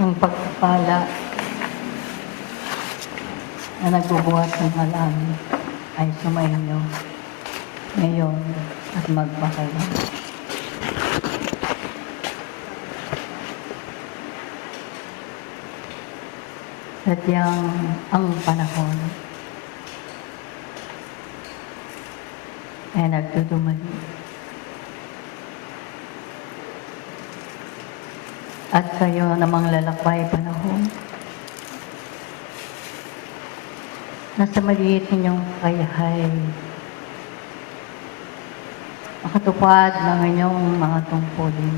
ang pagpapala na nagbubuhat ng alangin ay sumainyo ngayon at magpakailan. Sadyang ang panahon ay nagdudumali. At kayo namang lalakbay panahon, nasa maliit ninyong kayahay, makatupad ng inyong mga tungkulin.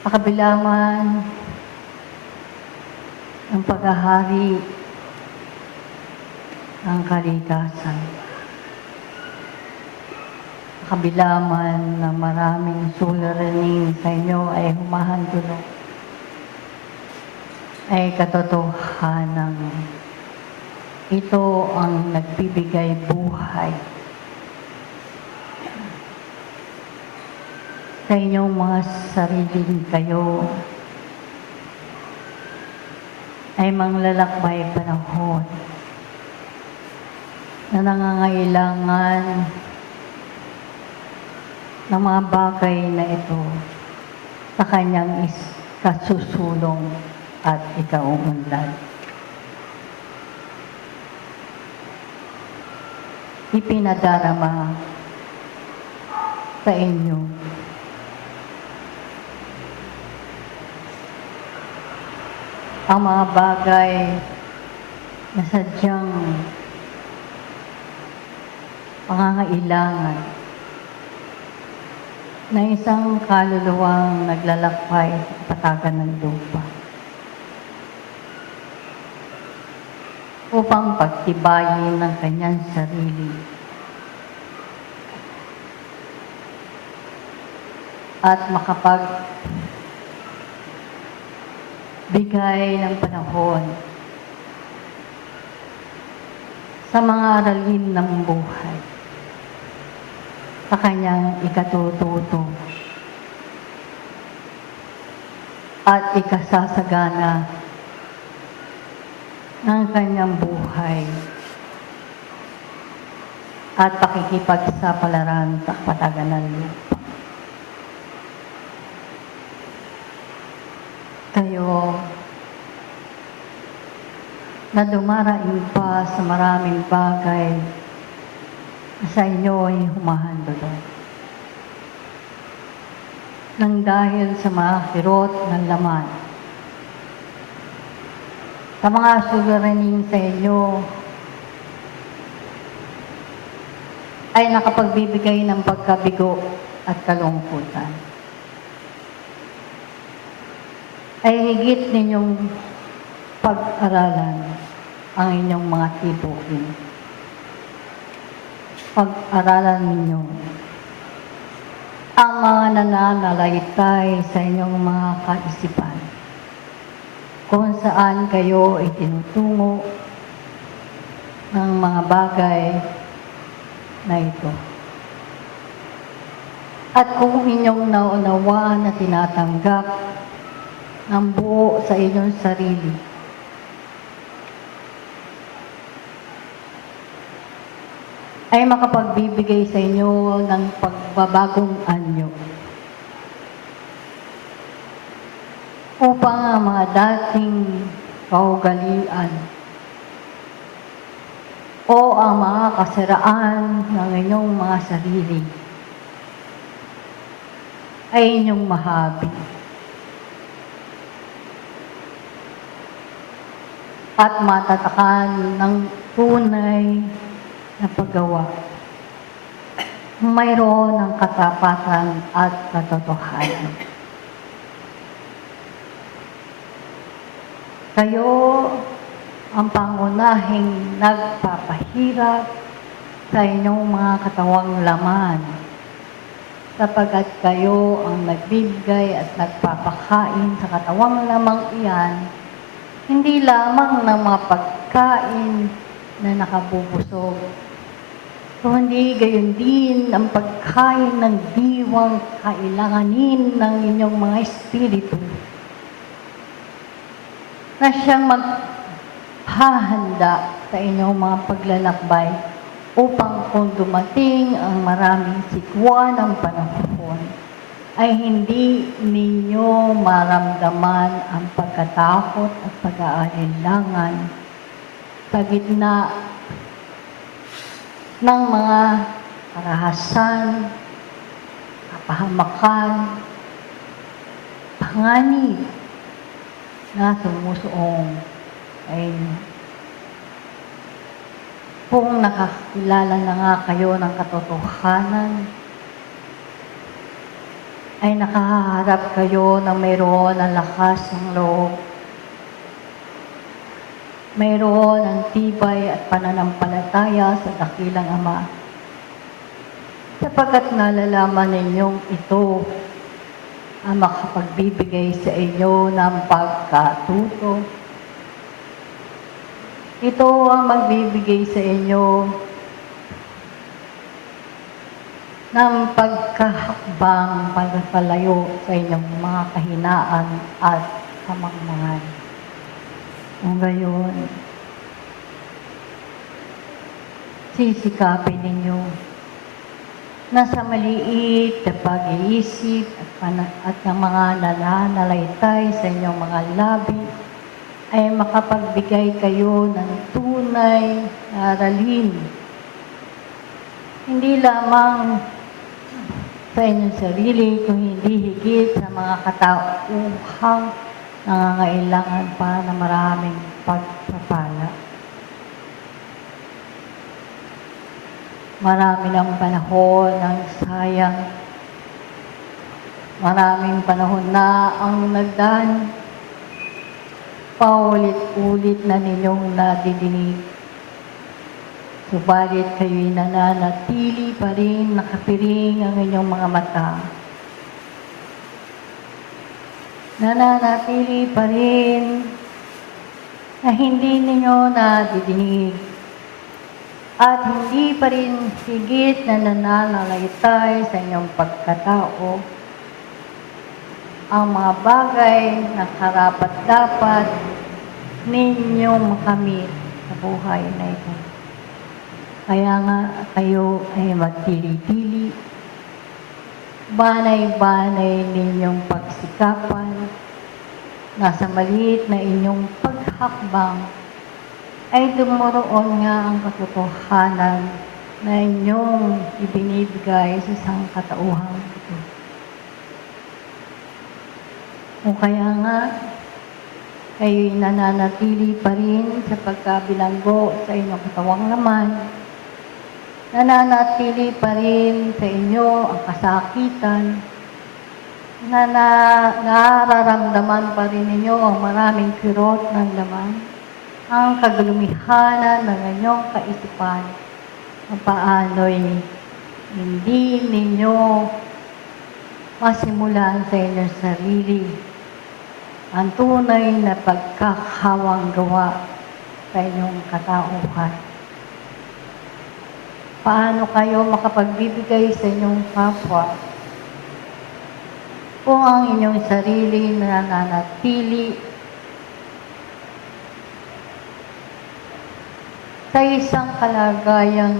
Pakabilaman ng paghahari ng kalikasan. Pakabilaman ng maraming suliranin sa inyo ay humahandulo. Ay katotohanan ito ang nagbibigay buhay sa inyong mga sariling kayo ay manglalakbay panahon na nangangailangan ng mga bagay na ito sa kanyang kasusulong at ikauunlad. Ipinadarama sa inyo ang mga bagay na sadyang pangangailangan na isang kaluluwang naglalakbay sa patagan ng lupa upang pagtibayin ng kanyang sarili at bigay ng panahon sa mga aralin ng buhay sa kanyang ikatututo at ikasasagana ng kanyang buhay at pakikipagsapalaran sa patagan ng lupa. Kayo na dumaraing pa sa maraming bagay na sa inyo ay humahandulo. Nang dahil sa mga kirot ng laman, sa mga suliranin sa inyo ay nakapagbibigay ng pagkabigo at kalungkutan. Ay higit ninyong pag-aralan ang inyong mga tibukin. Pag-aralan ninyo ang mga nananalaytay sa inyong mga kaisipan kung saan kayo ay tinutungo ng mga bagay na ito. At kung inyong naunawaan na tinatanggap ng buo sa inyong sarili, ay makapagbibigay sa inyo ng pagbabagong anyo upang ang mga dating kaugalian o ang mga kasiraan ng inyong mga sarili ay inyong mahabi at matatakan ng tunay na paggawa. Mayroon ng katapatan at katotohanan. Kayo ang pangunahing nagpapahirap sa inyong mga katawang laman sapagkat kayo ang nagbibigay at nagpapakain sa katawang lamang iyan, hindi lamang ng mga pagkain na nakabubusog, kundi gayon din ang pagkain ng diwang kailanganin ng inyong mga espiritu na siyang maghahanda sa inyong mga paglalakbay upang kung dumating ang maraming sikwa ng panahon, ay hindi ninyo maramdaman ang pagkatakot at pag-aalinlangan sa gitna ng mga karahasan, kapahamakan, panganib na sumusuong ay kung nakakilala na nga kayo ng katotohanan, ay nakaharap kayo na mayroon ng lakas ng loob, mayroon ng tibay at pananampalataya sa dakilang Ama. Sapagkat nalalaman ninyong ito ang makapagbibigay sa inyo ng pagkatuto. Ito ang magbibigay sa inyo ng pagkahakbang pagpalayo sa inyong mga kahinaan at kamangmangan. Kung gayon, sisikapin ninyo na sa maliit na pag-iisip at ng mga nananalaytay sa inyong mga labi ay makapagbigay kayo ng tunay na aralin. Hindi lamang sa inyong sarili, kung hindi higit sa mga katauhang nangangailangan pa na maraming pagpapala. Marami ng panahon ng sayang. Maraming panahon na ang nagdaan. Paulit-ulit na ninyong nadidinig. Subalit kayo'y nananatili pa rin, nakapiring ang inyong mga mata. Nananatili pa rin na hindi ninyo nadidinig. At hindi pa rin higit na nananalaytay sa inyong pagkatao ang mga bagay na karapat-dapat ninyong makamit sa buhay na ito. Kaya nga kayo ay magtili-tili, banay-banay ninyong pagsikapan, nasa maliit na inyong paghakbang, ay dumoroon nga ang katotohanan na inyong ibinibigay sa isang katauhang ito. O kaya nga, kayo'y nananatili pa rin sa pagkabilanggo sa inyong katawang laman, nananatili pa rin sa inyo ang kasakitan, nararamdaman pa rin ninyo ang maraming kirot ng laman, ang kagulumihanan ng inyong kaisipan, kung paano'y hindi ninyo masimulan sa inyong sarili ang tunay na pagkakawang gawa sa inyong katauhan. Paano kayo makapagbibigay sa inyong kapwa kung ang inyong sarili na nananatili sa isang kalagayang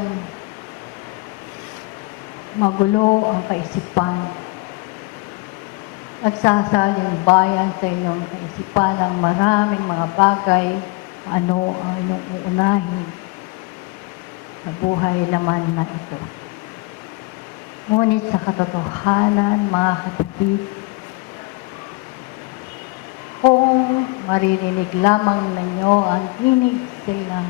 magulo ang kaisipan, nagsasaling bayan sa inyong kaisipan ng maraming mga bagay, ano ang inyong uunahin sa buhay naman na ito. Ngunit sa katotohanan, mga kapatid, kung maririnig lamang ninyo ang tinig sa ilang,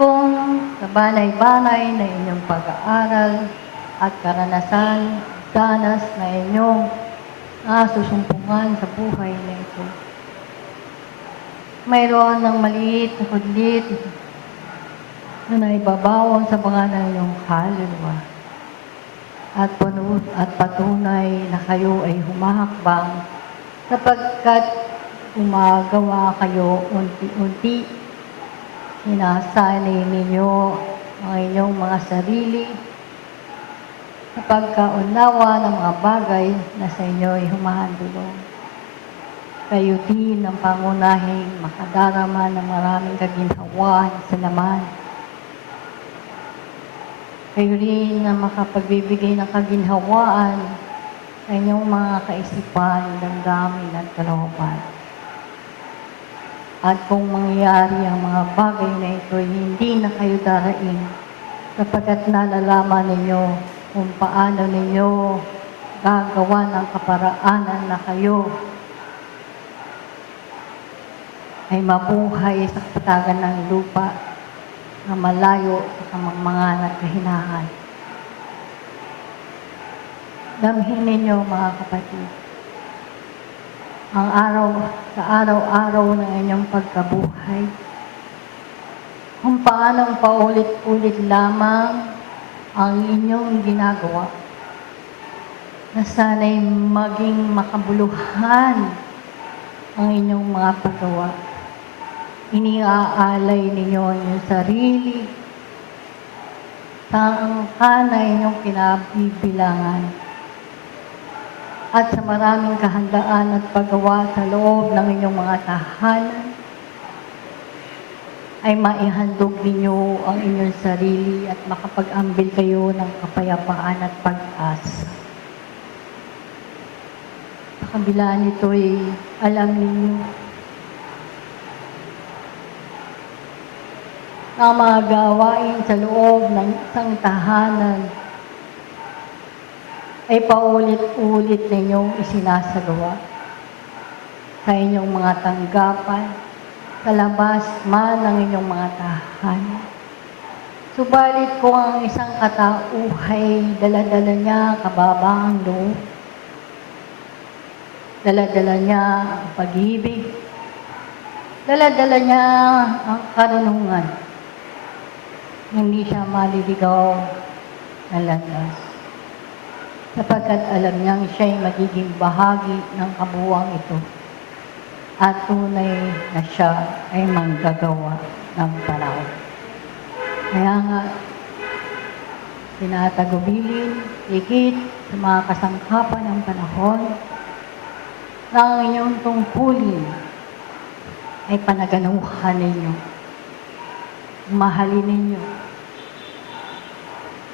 kung sa banay-banay na inyong pag-aaral at karanasan, danas na inyong nasusumpungan sa buhay na ito, mayroon ng maliit na kudlit na naibabawon sa pangalan ng iyong kaluluwa at patunay na kayo ay humahakbang sapagkat gumagawa kayo unti-unti Hinasanay ninyo ang inyong mga sarili sa pagkaunawa ng mga bagay na sa inyo'y humahandulong. Kayo din ang pangunahing makadarama ng maraming kaginhawaan sa laman. Kayo rin ang makapagbibigay ng kaginhawaan sa inyong mga kaisipan, damdamin at kalooban. At kung mangyayari ang mga bagay na ito, hindi na kayo daraing sapagkat nalalaman ninyo kung paano ninyo gagawa ng kaparaanan na kayo ay mabuhay sa kapatagan ng lupa na malayo sa kamangmangan at kahinaan. Damhin ninyo mga kapatid, ang araw-araw ng inyong pagkabuhay, kung paanong paulit-ulit lamang ang inyong ginagawa, na sana'y maging makabuluhan ang inyong mga paggawa. Iniaalay ninyo ang inyong sarili sa angka na inyong kinabibilangan at sa maraming kahandaan at paggawa sa loob ng inyong mga tahanan ay maihandog ninyo ang inyong sarili at makapag-ambil kayo ng kapayapaan at pag-asa. Sa kabila nito'y alam ninyo na mga gawain sa loob ng isang tahanan ay paulit-ulit ninyong isinasagawa sa inyong mga tanggapan, sa labas man ng inyong mga tahanan. Subalit kung ang isang katauhay, dala-dala niya kababaang loob, dala-dala niya ang pag-ibig, dala-dala niya ang karunungan, hindi siya maliligaw na landas. Sapagkat alam niyang siya'y magiging bahagi ng kabuuan ito at tunay na siya ay manggagawa ng panahon. Kaya nga, tinatagubilin, higit sa mga kasangkapan ng panahon, na ang inyong tungkulin ay panaganuhan ninyo, mahalin ninyo,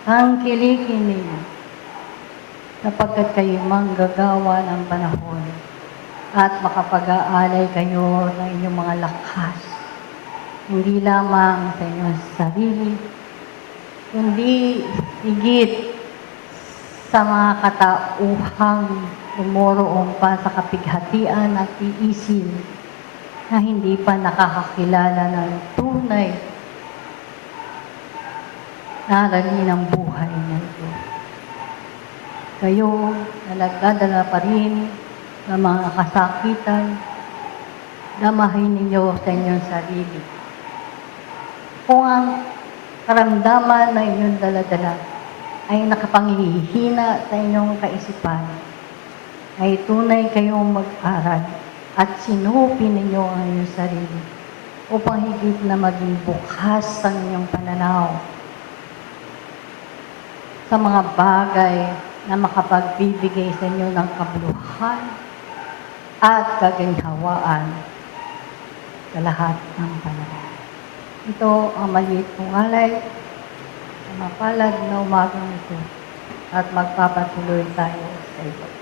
tangkilikin ninyo, sapagkat kayo manggagawa ng panahon at makapag-aalay kayo ng inyong mga lakas, hindi lamang sa inyong sarili, kundi higit sa mga katauhang umoroon pa sa kapighatian at tiisin na hindi pa nakakakilala ng tunay na rali ng buhay na ito. Kayo na nagdadala pa rin ng mga kasakitan, damahin ninyo sa inyong sarili. Kung ang karamdaman na inyong daladala ay nakapanghihina sa inyong kaisipan, ay tunay kayong mag-aral at sinupin ninyo ang inyong sarili upang higit na maging bukas ang inyong pananaw sa mga bagay na makapagbibigay sa inyo ng kabuluhan at kaginhawaan sa lahat ng panahon. Ito ang maliit kong alay sa mapalad na umagang ito at magpapatuloy tayo sa ito.